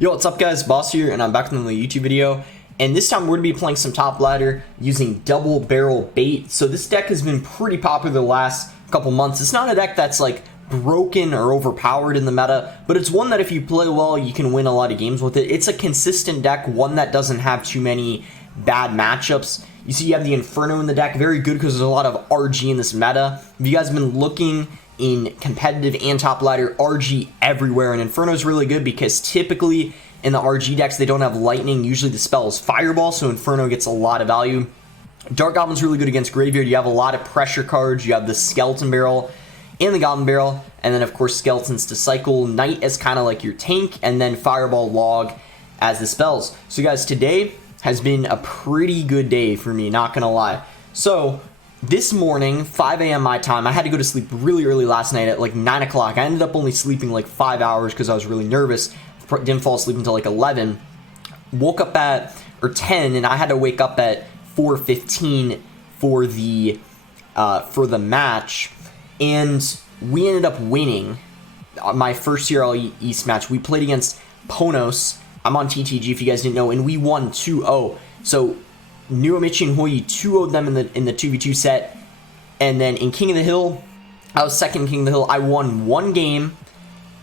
Yo, what's up guys, Boss here, and I'm back with another YouTube video. And this time we're going to be playing some top ladder using double barrel bait. So this deck has been pretty popular the last couple months. It's not a deck that's like broken or overpowered in the meta, but it's one that if you play well, you can win a lot of games with it. It's a consistent deck, one that doesn't have too many bad matchups. You see you have the Inferno in the deck, very good because there's a lot of RG in this meta. If you guys have been looking in competitive and top ladder, RG everywhere, and Inferno is really good because typically in the RG decks they don't have lightning. Usually the spell is Fireball, so Inferno gets a lot of value. Dark Goblin's really good against Graveyard. You have a lot of pressure cards. You have the Skeleton Barrel and the Goblin Barrel, and then of course Skeletons to cycle. Knight as kind of like your tank, and then Fireball Log as the spells. So guys, today has been a pretty good day for me, not gonna lie. So this morning, 5 a.m. my time, I had to go to sleep really early last night at like 9 o'clock. I ended up only sleeping like 5 hours because I was really nervous. Didn't fall asleep until like 11. Woke up at 10, and I had to wake up at 4:15 for the match, and we ended up winning my first CRL East match. We played against Ponos. I'm on TTG if you guys didn't know, and we won 2-0. So Nuomichi and Hoyi 2-0'd them in the 2v2 set, and then in King of the Hill, I was second in King of the Hill. I won one game.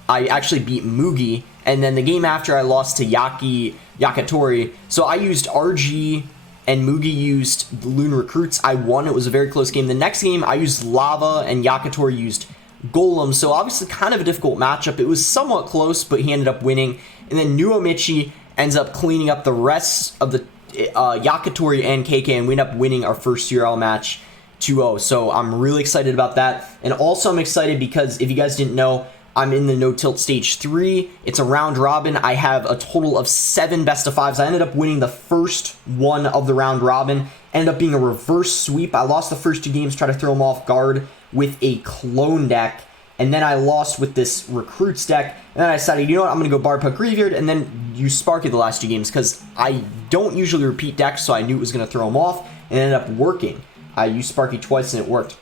I actually beat Mugi, and then the game after I lost to Yakatori. So I used RG, and Mugi used the Loon Recruits. I won. It was a very close game. The next game, I used Lava, and Yakatori used Golem. So obviously kind of a difficult matchup. It was somewhat close, but he ended up winning. And then Nuomichi ends up cleaning up the rest of the Yakatori and P.E.K.K.A, and we end up winning our first CRL match 2-0. So I'm really excited about that. And also I'm excited because if you guys didn't know, I'm in the No Tilt Stage 3. It's a round robin. I have a total of 7 best of 5s. I ended up winning the first one of the round robin. Ended up being a reverse sweep. I lost the first 2 games, tried to throw them off guard with a clone deck. And then I lost with this Recruits deck. And then I decided, you know what, I'm going to go Barpuk Graveyard and then use Sparky the last 2 games because I don't usually repeat decks, so I knew it was going to throw them off. And it ended up working. I used Sparky twice and it worked.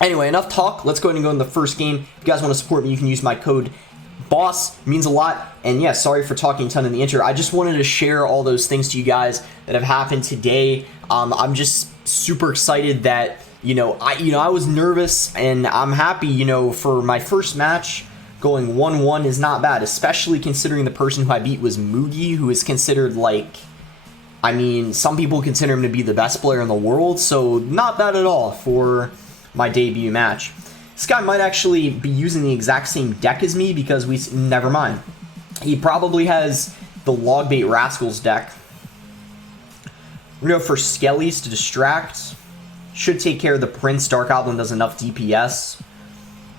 Anyway, enough talk. Let's go ahead and go in the first game. If you guys want to support me, you can use my code BOSS. It means a lot. And yeah, sorry for talking a ton in the intro. I just wanted to share all those things to you guys that have happened today. I'm just super excited that, I was nervous, and I'm happy, for my first match. Going 1-1 is not bad, especially considering the person who I beat was Mugi, who is considered some people consider him to be the best player in the world, so not bad at all for my debut match. This guy might actually be using the exact same deck as me because never mind. He probably has the Logbait Rascals deck. We're gonna go for Skellies to distract. Should take care of the Prince. Dark Goblin does enough DPS.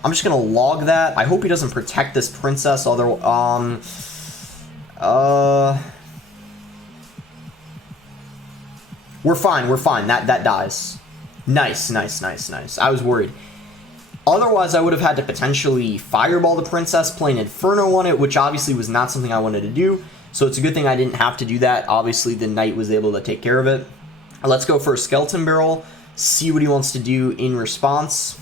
I'm just gonna log that. I hope he doesn't protect this Princess, although we're fine. That dies. Nice. I was worried. Otherwise, I would have had to potentially Fireball the Princess, playing Inferno on it, which obviously was not something I wanted to do. So it's a good thing I didn't have to do that. Obviously, the Knight was able to take care of it. Let's go for a Skeleton Barrel, see what he wants to do in response.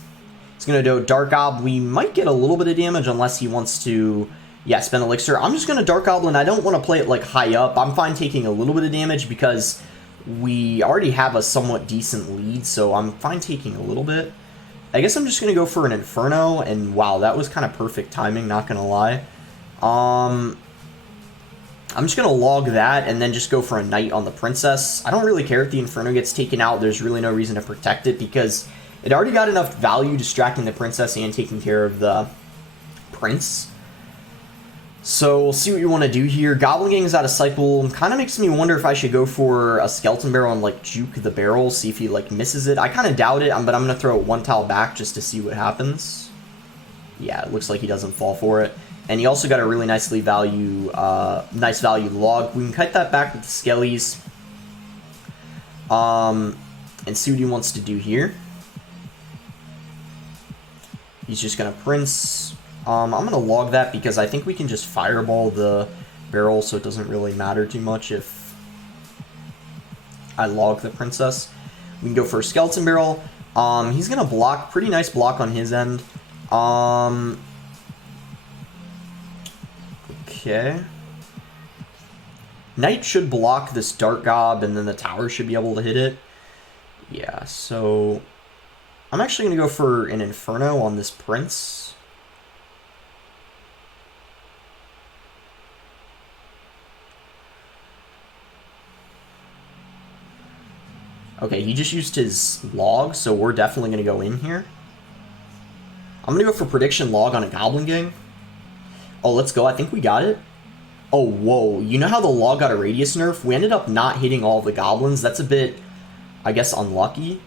He's going to do Dark Goblin. We might get a little bit of damage unless he wants to, spend Elixir. I'm just going to Dark Goblin. I don't want to play it like high up. I'm fine taking a little bit of damage because we already have a somewhat decent lead, so I'm fine taking a little bit. I guess I'm just going to go for an Inferno, and wow, that was kind of perfect timing, not going to lie. I'm just going to log that and then just go for a Knight on the Princess. I don't really care if the Inferno gets taken out. There's really no reason to protect it because it already got enough value distracting the Princess and taking care of the Prince. So we'll see what you want to do here. Goblin Gang is out of cycle. Kind of makes me wonder if I should go for a Skeleton Barrel and juke the barrel, see if he misses it. I kind of doubt it, but I'm going to throw it 1 tile back just to see what happens. Yeah, it looks like he doesn't fall for it. And he also got a really nice value log. We can cut that back with the Skellies. And see what he wants to do here. He's just going to Prince. I'm going to log that because I think we can just Fireball the barrel, so it doesn't really matter too much if I log the Princess. We can go for a Skeleton Barrel. He's going to block. Pretty nice block on his end. Okay. Knight should block this Dark Gob, and then the tower should be able to hit it. Yeah, so I'm actually going to go for an Inferno on this Prince. Okay, he just used his log, so we're definitely going to go in here. I'm going to go for prediction log on a Goblin Gang. Oh, let's go. I think we got it. Oh, whoa. You know how the log got a radius nerf? We ended up not hitting all of the goblins. That's a bit, I guess, unlucky.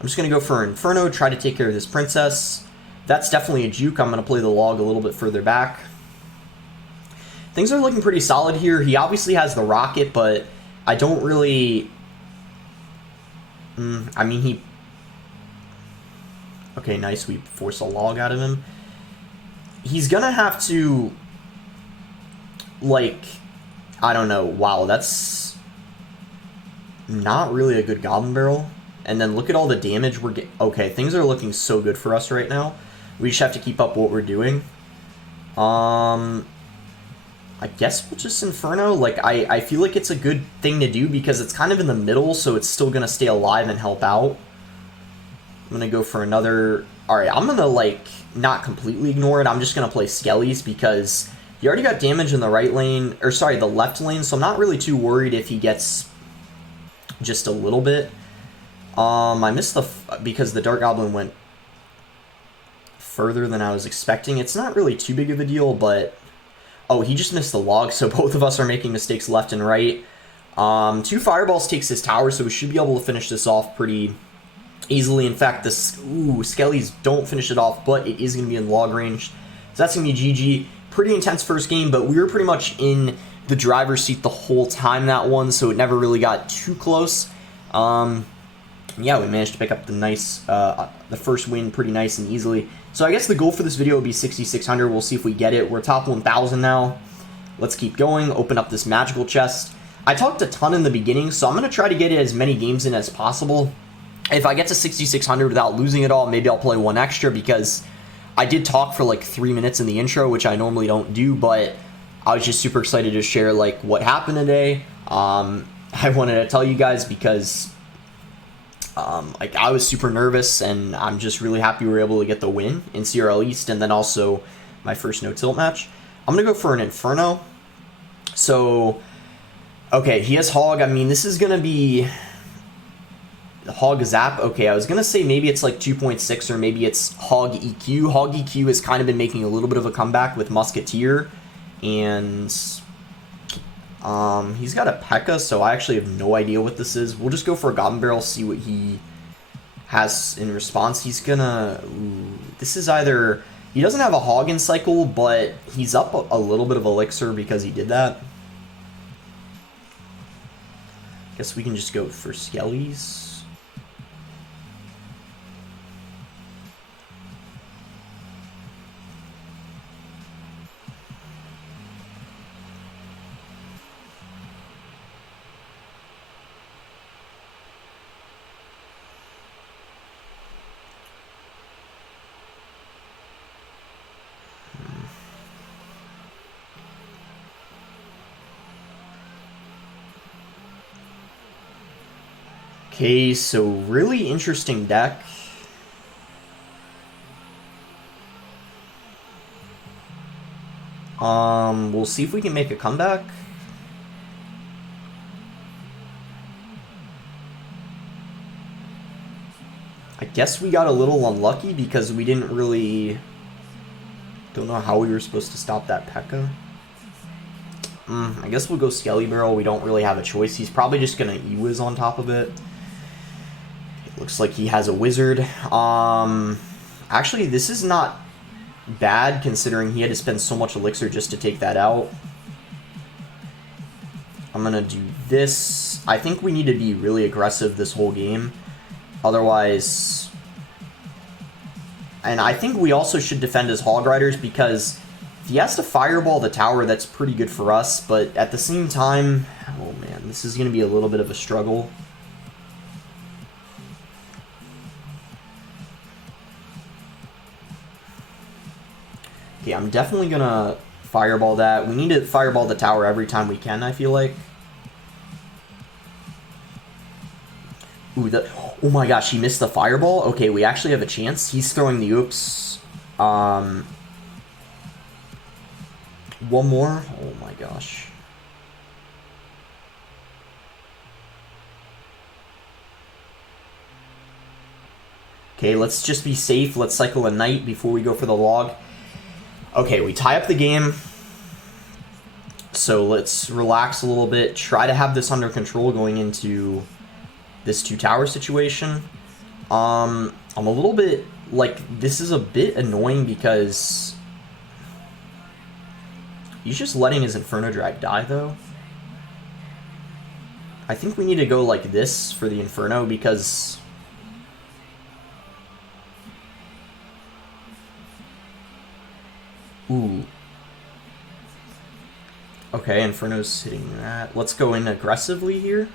I'm just going to go for Inferno, try to take care of this princess. That's definitely a juke. I'm going to play the log a little bit further back. Things are looking pretty solid here. He obviously has the rocket, but I don't really... I mean, he... Okay, nice. We force a log out of him. He's going to have to... Like... I don't know. Wow, that's... Not really a good Goblin Barrel. And then look at all the damage we're getting. Okay, things are looking so good for us right now. We just have to keep up what we're doing. I guess we'll just Inferno. Like, I feel like it's a good thing to do because it's kind of in the middle, so it's still going to stay alive and help out. I'm going to go for another... Alright, I'm going to, like, not completely ignore it. I'm just going to play Skellies because he already got damage in the right lane, or sorry, the left lane, so I'm not really too worried if he gets just a little bit. I missed the... because the Dark Goblin went further than I was expecting. It's not really too big of a deal, but... Oh, he just missed the log, so both of us are making mistakes left and right. 2 fireballs takes his tower, so we should be able to finish this off pretty easily. In fact, the Skellies don't finish it off, but it is going to be in log range. So that's going to be GG. Pretty intense first game, but we were pretty much in the driver's seat the whole time that one, so it never really got too close. Yeah, we managed to pick up the the first win pretty nice and easily. So I guess the goal for this video would be 6,600. We'll see if we get it. We're top 1,000 now. Let's keep going. Open up this magical chest. I talked a ton in the beginning, so I'm going to try to get as many games in as possible. If I get to 6,600 without losing it all, maybe I'll play one extra because I did talk for like 3 minutes in the intro, which I normally don't do, but I was just super excited to share like what happened today. I wanted to tell you guys because... like I was super nervous, and I'm just really happy we were able to get the win in CRL East, and then also my first no-tilt match. I'm gonna go for an Inferno. So, okay, he has Hog. I mean, this is gonna be Hog Zap. Okay, I was gonna say maybe it's like 2.6 or maybe it's Hog EQ. Hog EQ has kind of been making a little bit of a comeback with Musketeer, and he's got a P.E.K.K.A, so I actually have no idea what this is. We'll just go for a Goblin Barrel, see what he has in response. He's gonna... Ooh, this is either... He doesn't have a Hog in cycle, but he's up a little bit of Elixir because he did that. Guess we can just go for Skellies. Okay, so really interesting deck. We'll see if we can make a comeback. I guess we got a little unlucky because we didn't really... Don't know how we were supposed to stop that P.E.K.K.A. I guess we'll go Skelly Barrel. We don't really have a choice. He's probably just going to E-Wiz on top of it. It looks like he has a Wizard. Actually, this is not bad considering he had to spend so much Elixir just to take that out. I'm going to do this. I think we need to be really aggressive this whole game. Otherwise... And I think we also should defend as Hog Riders because... If he has to fireball the tower, that's pretty good for us, but at the same time, oh man, this is going to be a little bit of a struggle. Okay, I'm definitely gonna fireball that. We need to fireball the tower every time we can, I feel like. Ooh, oh my gosh, he missed the fireball? Okay, we actually have a chance. He's throwing the oops. One more? Oh my gosh. Okay, let's just be safe. Let's cycle a knight before we go for the log. Okay, we tie up the game. So let's relax a little bit. Try to have this under control going into this 2-tower situation. I'm a little bit, like, this is a bit annoying because he's just letting his Inferno Drag die, though. I think we need to go like this for the Inferno because... Ooh. Okay, Inferno's hitting that. Let's go in aggressively here.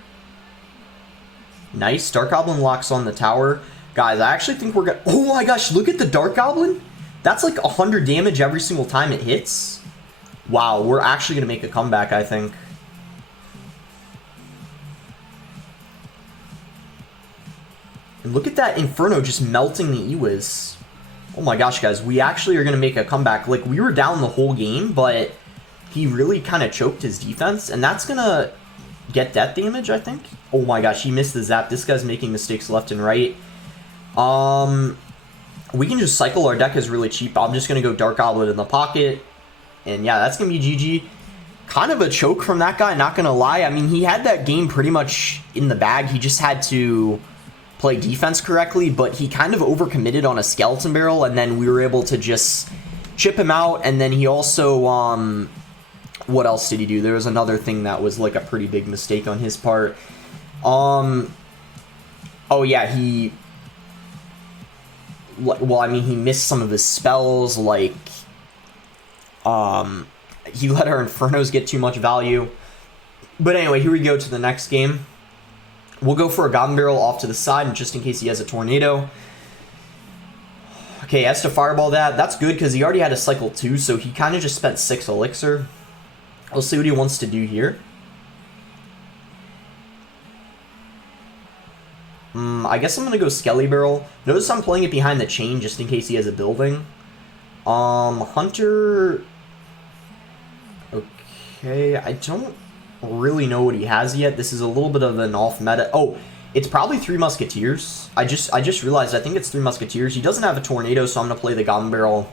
Nice. Dark Goblin locks on the tower. Guys, I actually think we're gonna... Oh my gosh, look at the Dark Goblin. That's like 100 damage every single time it hits. Wow, we're actually gonna make a comeback, I think. And look at that Inferno just melting the E-Wiz. Oh my gosh, guys, we actually are going to make a comeback. Like, we were down the whole game, but he really kind of choked his defense, and that's going to get death damage, I think. Oh my gosh, he missed the zap. This guy's making mistakes left and right. We can just cycle. Our deck is really cheap. I'm just going to go Dark Goblin in the pocket, and yeah, that's going to be GG. Kind of a choke from that guy, not going to lie. I mean, he had that game pretty much in the bag. He just had to... play defense correctly, but he kind of overcommitted on a skeleton barrel, and then we were able to just chip him out. And then he also, what else did he do? There was another thing that was like a pretty big mistake on his part. Oh yeah, well, I mean, he missed some of his spells, like, he let our Infernos get too much value. But anyway, here we go to the next game. We'll go for a Goblin Barrel off to the side, just in case he has a Tornado. Okay, he has to Fireball that. That's good, because he already had a cycle 2, so he kind of just spent 6 Elixir. We'll see what he wants to do here. I guess I'm going to go Skelly Barrel. Notice I'm playing it behind the chain, just in case he has a building. Hunter... Okay, I don't really know what he has yet. This is a little bit of an off meta. Oh, it's probably 3 Musketeers. I just realized I think it's 3 Musketeers. He doesn't have a Tornado, so I'm gonna play the Goblin Barrel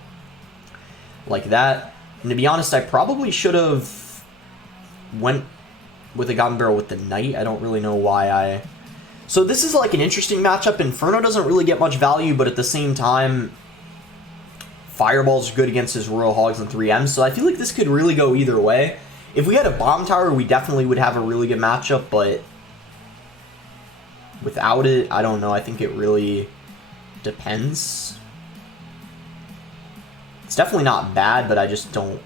like that. And to be honest, I probably should have went with the Goblin Barrel with the Knight. I don't really know why I... So this is like an interesting matchup. Inferno doesn't really get much value, but at the same time, Fireball's good against his Royal Hogs and 3M, so I feel like this could really go either way. If we had a Bomb Tower, we definitely would have a really good matchup, but without it, I don't know. I think it really depends. It's definitely not bad, but I just don't...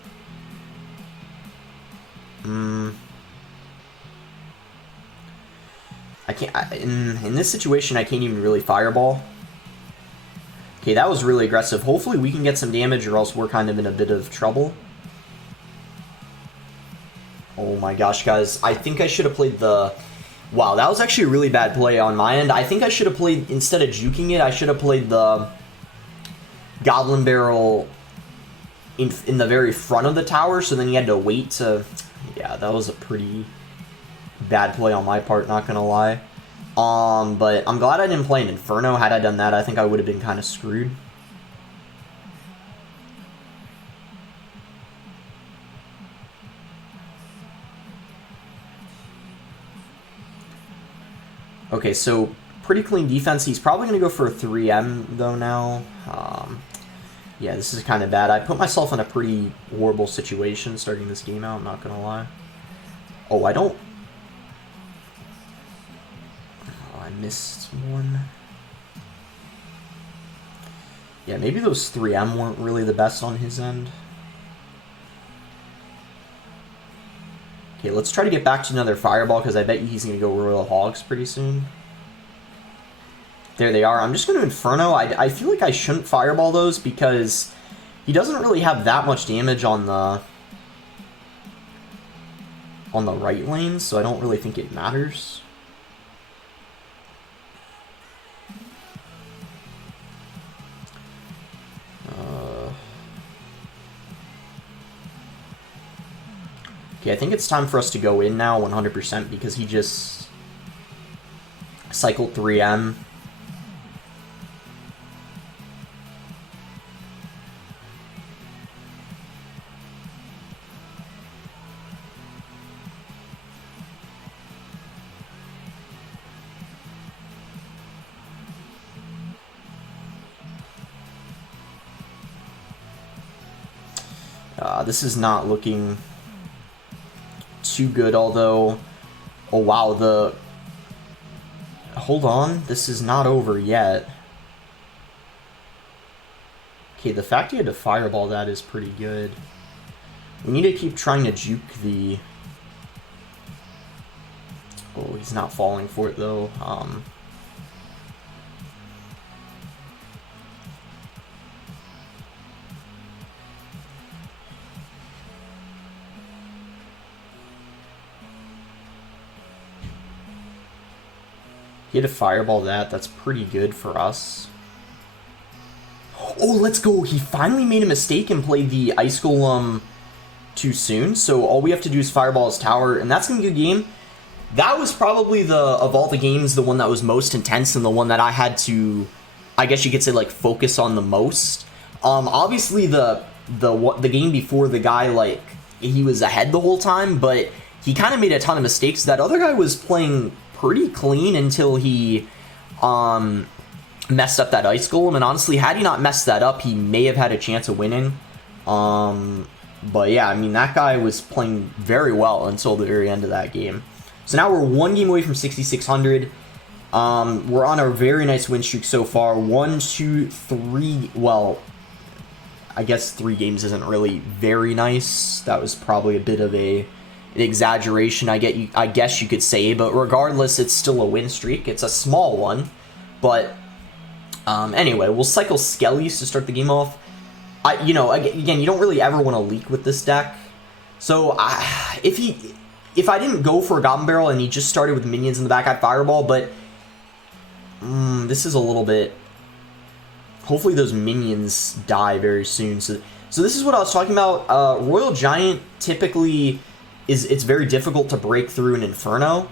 I can't... In this situation, I can't even really Fireball. Okay, that was really aggressive. Hopefully we can get some damage, or else we're kind of in a bit of trouble. Oh my gosh, guys. I think I should have played the... Wow, that was actually a really bad play on my end. I think I should have played, instead of juking it, I should have played the Goblin Barrel in the very front of the tower, so then you had to wait to... Yeah, that was a pretty bad play on my part, not gonna lie. But I'm glad I didn't play an Inferno. Had I done that, I think I would have been kind of screwed. Okay, so pretty clean defense. He's probably going to go for a 3M, though, now. Yeah, this is kind of bad. I put myself in a pretty horrible situation starting this game out, I'm not going to lie. Oh, I don't... Oh, I missed one. Yeah, maybe those 3M weren't really the best on his end. Okay, let's try to get back to another Fireball, because I bet you he's going to go Royal Hogs pretty soon. There they are. I'm just going to Inferno. I feel like I shouldn't Fireball those, because He doesn't really have that much damage on the right lane, so I don't really think it matters. Okay, I think it's time for us to go in now 100% because he just cycled 3M. This is not looking too good, although... Oh, wow, Hold on, this is not over yet. Okay, the fact he had to fireball that is pretty good. We need to keep trying to juke the... Oh, he's not falling for it, though. He had to fireball that. That's pretty good for us. Oh, let's go. He finally made a mistake and played the Ice Golem too soon. So all we have to do is fireball his tower, and that's going to be a good game. That was probably, of all the games, the one that was most intense and the one that I had to, I guess you could say, like, focus on the most. Obviously, the game before, the guy, like, he was ahead the whole time, but he kind of made a ton of mistakes. That other guy was playing pretty clean until he messed up that Ice Golem, and honestly, had he not messed that up, he may have had a chance of winning. But yeah, I mean, that guy was playing very well until the very end of that game. So now we're one game away from 6,600. We're on a very nice win streak so far. 1, 2, 3, well, I guess 3 games isn't really very nice. That was probably a bit of an exaggeration, I guess you could say, but regardless, it's still a win streak. It's a small one, but anyway, we'll cycle Skellies to start the game off. You know, again, you don't really ever want to leak with this deck, so if I didn't go for a Goblin Barrel and he just started with minions in the back, I'd Fireball, but this is a little bit... Hopefully those minions die very soon. So this is what I was talking about. Royal Giant typically it's very difficult to break through an Inferno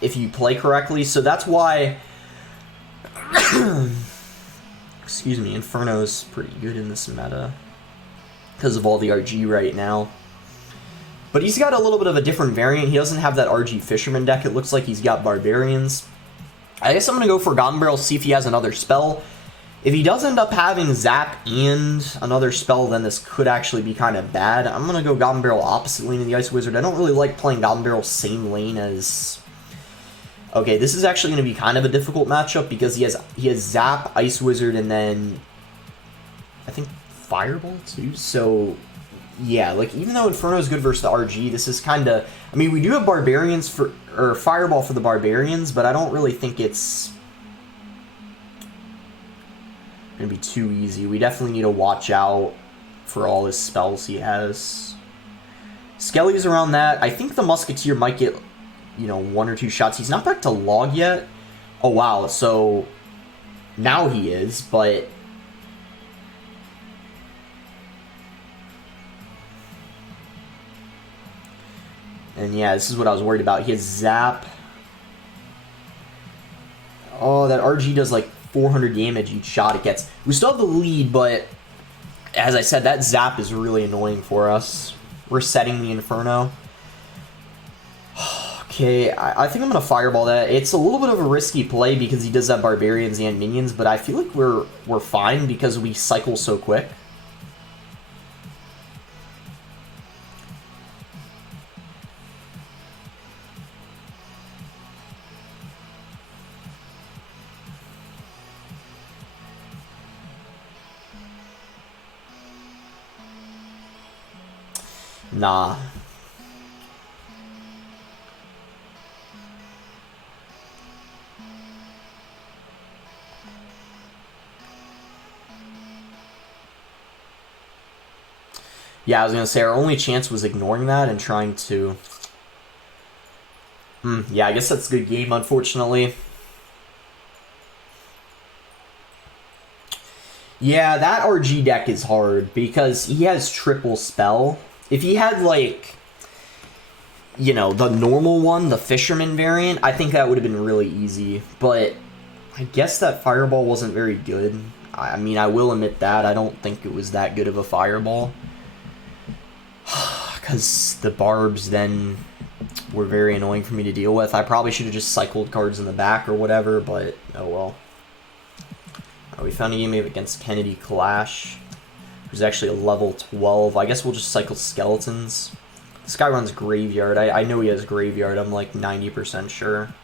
if you play correctly. So that's why, excuse me, Inferno's pretty good in this meta because of all the RG right now. But he's got a little bit of a different variant. He doesn't have that RG Fisherman deck. It looks like he's got Barbarians. I guess I'm going to go for Goblin Barrel, see if he has another spell. If he does end up having Zap and another spell, then this could actually be kind of bad. I'm going to go Goblin Barrel opposite lane of the Ice Wizard. I don't really like playing Goblin Barrel same lane as... Okay, this is actually going to be kind of a difficult matchup because he has Zap, Ice Wizard, and then I think Fireball too. So yeah, like even though Inferno is good versus the RG, this is kind of... I mean, we do have Barbarians or Fireball for the Barbarians, but I don't really think it's gonna be too easy. We definitely need to watch out for all his spells he has. Skelly's around that. I think the Musketeer might get, you know, 1 or 2 shots. He's not back to log yet. Oh wow, so now he is, but and yeah, this is what I was worried about. He has Zap. Oh, that RG does like 400 damage each shot it gets. We still have the lead, but as I said, that Zap is really annoying for us. We're setting the Inferno. Okay, I think I'm going to Fireball that. It's a little bit of a risky play because he does have Barbarians and Minions, but I feel like we're fine because we cycle so quick. Nah. Yeah, I was gonna say our only chance was ignoring that and trying to... yeah, I guess that's a good game, unfortunately. Yeah, that RG deck is hard because he has triple spell. If he had, like, you know, the normal one, the Fisherman variant, I think that would have been really easy. But I guess that Fireball wasn't very good. I mean, I will admit that. I don't think it was that good of a Fireball. Because the Barbs then were very annoying for me to deal with. I probably should have just cycled cards in the back or whatever, but oh well. We found a game against Kennedy Clash, who's actually a level 12. I guess we'll just cycle Skeletons. This guy runs Graveyard. I know he has Graveyard. I'm like 90% sure.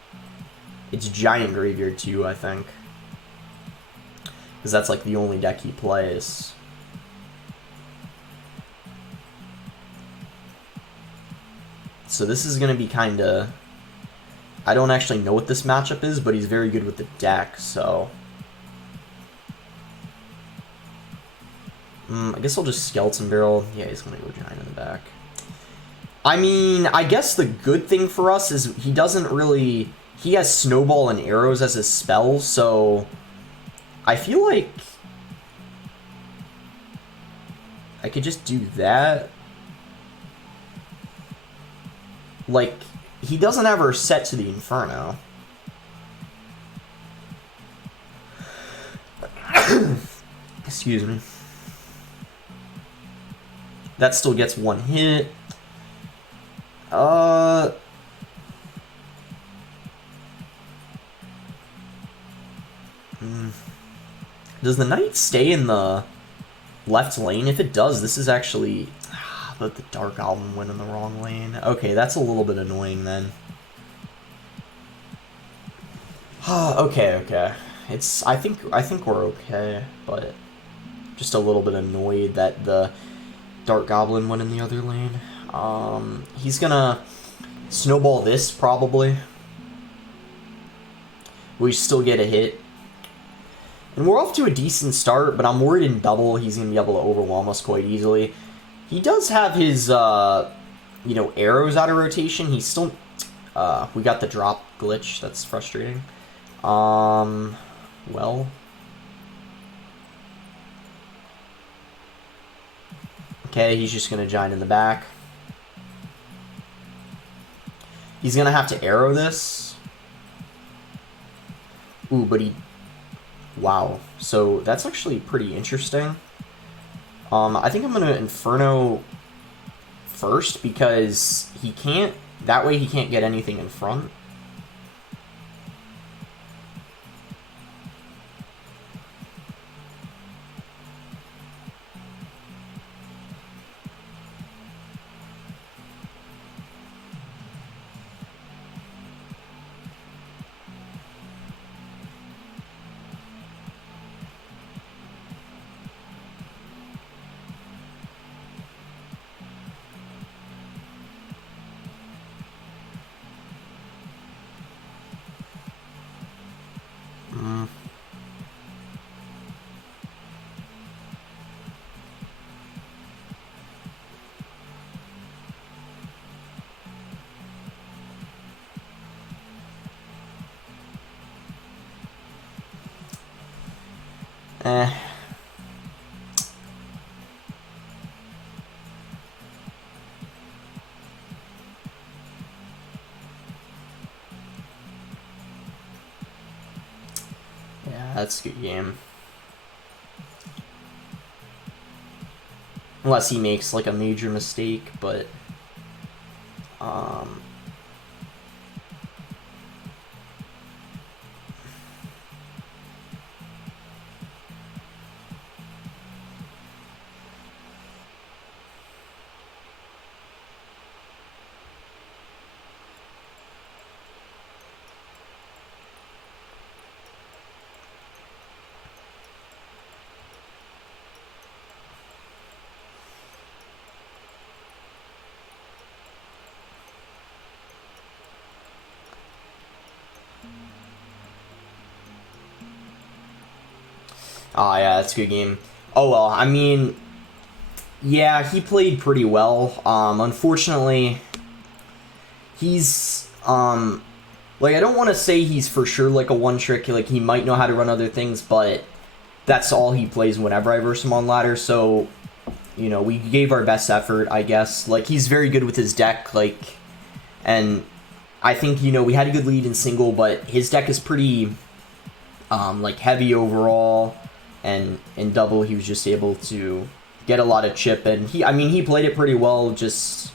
It's Giant Graveyard too, I think. Because that's like the only deck he plays. So this is going to be kind of... I don't actually know what this matchup is, but he's very good with the deck, so... I guess I'll just Skeleton Barrel. Yeah, he's going to go Giant in the back. I mean, I guess the good thing for us is he doesn't really... He has Snowball and Arrows as his spell, so... I feel like... I could just do that. Like, he doesn't have her set to the Inferno. Excuse me. That still gets one hit. Does the Knight stay in the left lane? If it does, this is actually... But the Dark Goblin went in the wrong lane. Okay, that's a little bit annoying then. Okay. I think we're okay, but just a little bit annoyed that the Dark Goblin went in the other lane. He's gonna snowball this probably. We still get a hit. And we're off to a decent start, but I'm worried in double he's gonna be able to overwhelm us quite easily. He does have his, you know, arrows out of rotation. He's still... we got the drop glitch. That's frustrating. Well... Okay, he's just going to Giant in the back. He's going to have to arrow this. Ooh, but he... Wow. So, that's actually pretty interesting. I think I'm going to Inferno first because he can't... That way he can't get anything in front. Yeah, that's a good game. Unless he makes like a major mistake, but oh yeah, that's a good game. Oh well, I mean, Yeah, he played pretty well. Unfortunately, he's like, I don't want to say he's for sure like a one trick. Like, he might know how to run other things, but that's all he plays whenever I verse him on ladder. So, you know, we gave our best effort, I guess. Like, he's very good with his deck, like, and I think, you know, we had a good lead in single, but his deck is pretty like heavy overall, and in double he was just able to get a lot of chip, and he played it pretty well. Just,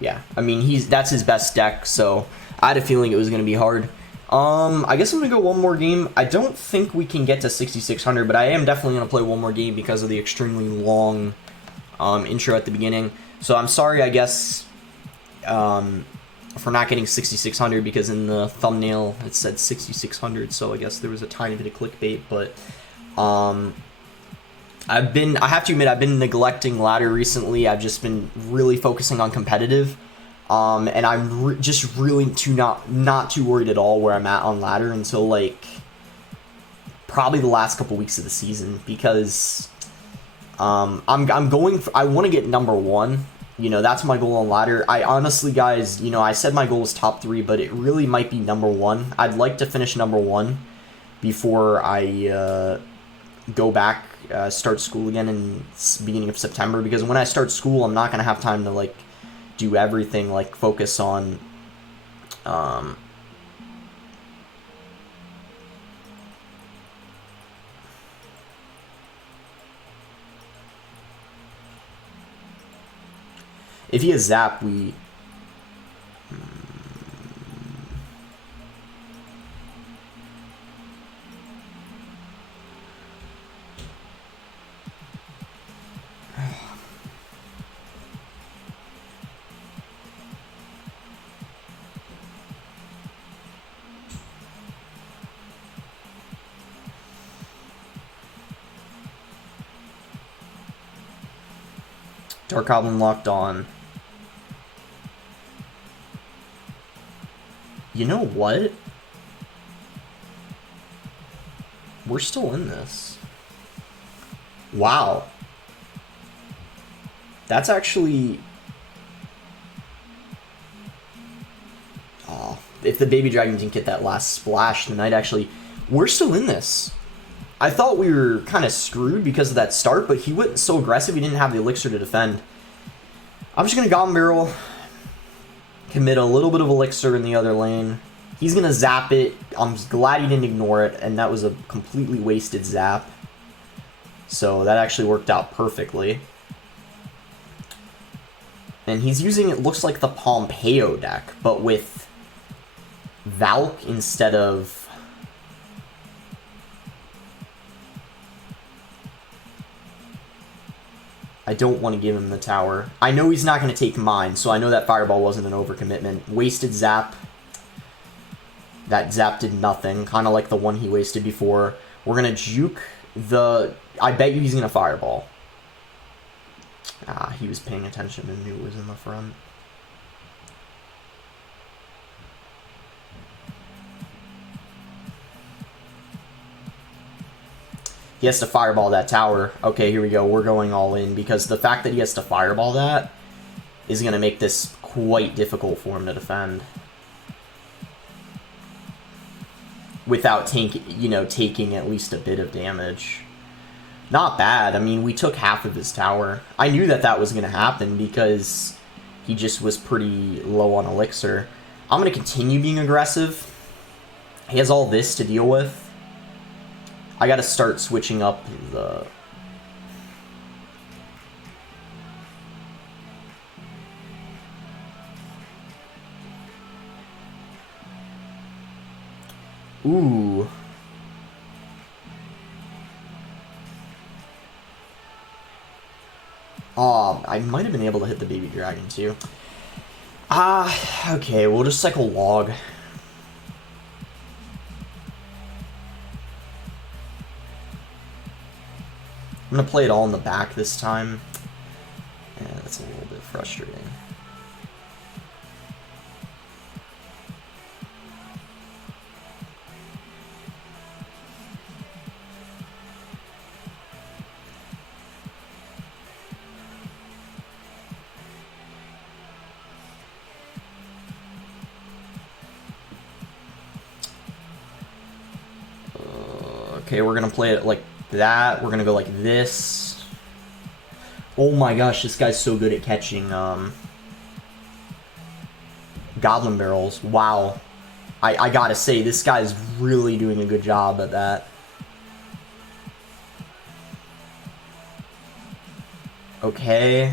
yeah, I mean, that's his best deck, so I had a feeling it was going to be hard. I guess I'm going to go one more game. I don't think we can get to 6600, but I am definitely going to play one more game because of the extremely long intro at the beginning. So I'm sorry, I guess, for not getting 6600, because in the thumbnail it said 6600, so I guess there was a tiny bit of clickbait, but I have to admit, I've been neglecting ladder recently. I've just been really focusing on competitive, and I'm just really not too worried at all where I'm at on ladder until like probably the last couple weeks of the season, because I want to get number 1. You know, that's my goal on ladder. I honestly, guys, you know, I said my goal was top 3, but it really might be number 1. I'd like to finish number 1 before I go back, start school again in beginning of September, because when I start school, I'm not going to have time to, like, do everything, like, focus on, if he has Zap, we... Dark Goblin locked on. You know what? We're still in this. Wow. That's actually... Oh, if the baby dragon didn't get that last splash, then I'd actually... We're still in this. I thought we were kind of screwed because of that start, but he went so aggressive he didn't have the elixir to defend. I'm just going to Goblin Barrel, commit a little bit of elixir in the other lane. He's going to zap it. I'm glad he didn't ignore it, and that was a completely wasted zap. So that actually worked out perfectly. And he's using, it looks like, the Pompeo deck, but with Valk instead of... I don't want to give him the tower. I know he's not going to take mine, so I know that Fireball wasn't an overcommitment. Wasted Zap. That Zap did nothing, kind of like the one he wasted before. We're going to juke the... I bet you he's going to Fireball. Ah, he was paying attention and knew it was in the front. He has to Fireball that tower. Okay, here we go. We're going all in, because the fact that he has to Fireball that is going to make this quite difficult for him to defend. Without taking at least a bit of damage. Not bad. I mean, we took half of his tower. I knew that that was going to happen because he just was pretty low on elixir. I'm going to continue being aggressive. He has all this to deal with. I got to start switching up the... Ooh. Oh, I might have been able to hit the baby dragon too. Okay, we'll just cycle log. I'm gonna play it all in the back this time. Yeah, that's a little bit frustrating. Okay, we're gonna play it like that. We're gonna go like this. Oh my gosh, this guy's so good at catching goblin barrels. Wow. I gotta say, this guy's really doing a good job at that. Okay.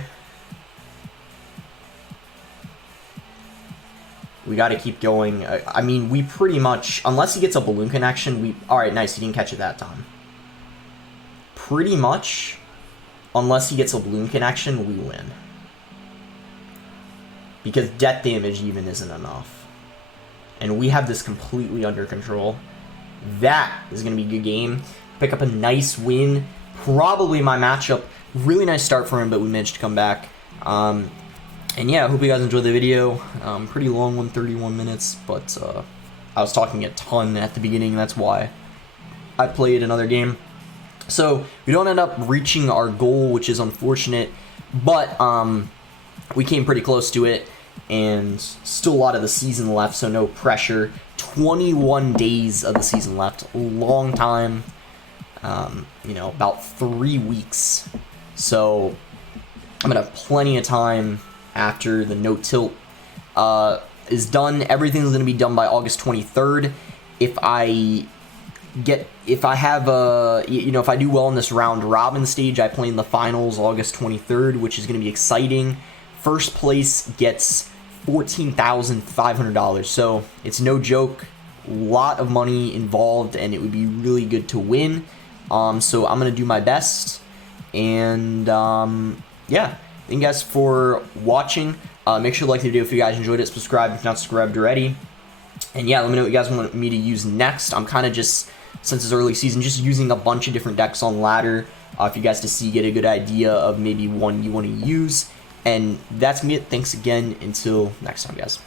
We got to keep going. I mean, we pretty much, unless he gets a balloon connection, we... Alright, nice. He didn't catch it that time. Pretty much, unless he gets a balloon connection, we win. Because death damage even isn't enough. And we have this completely under control. That is going to be a good game. Pick up a nice win. Probably my matchup. Really nice start for him, but we managed to come back. And yeah, I hope you guys enjoyed the video. Pretty long one, 31 minutes, but I was talking a ton at the beginning, that's why I played another game. So we don't end up reaching our goal, which is unfortunate, but we came pretty close to it, and still a lot of the season left, so no pressure. 21 days of the season left, a long time, you know, about 3 weeks. So I'm gonna have plenty of time after the no tilt is done. Everything's going to be done by August 23rd. If I have you know, if I do well in this round robin stage, I play in the finals August 23rd, which is going to be exciting. First place gets $14,500, so it's no joke. A lot of money involved, and it would be really good to win. So I'm going to do my best, and yeah. Thank you guys for watching. Make sure to like the video if you guys enjoyed it. Subscribe if not subscribed already. And yeah, let me know what you guys want me to use next. I'm kind of just, since it's early season, just using a bunch of different decks on ladder for you guys to see, get a good idea of maybe one you want to use. And that's me. Thanks again. Until next time, guys.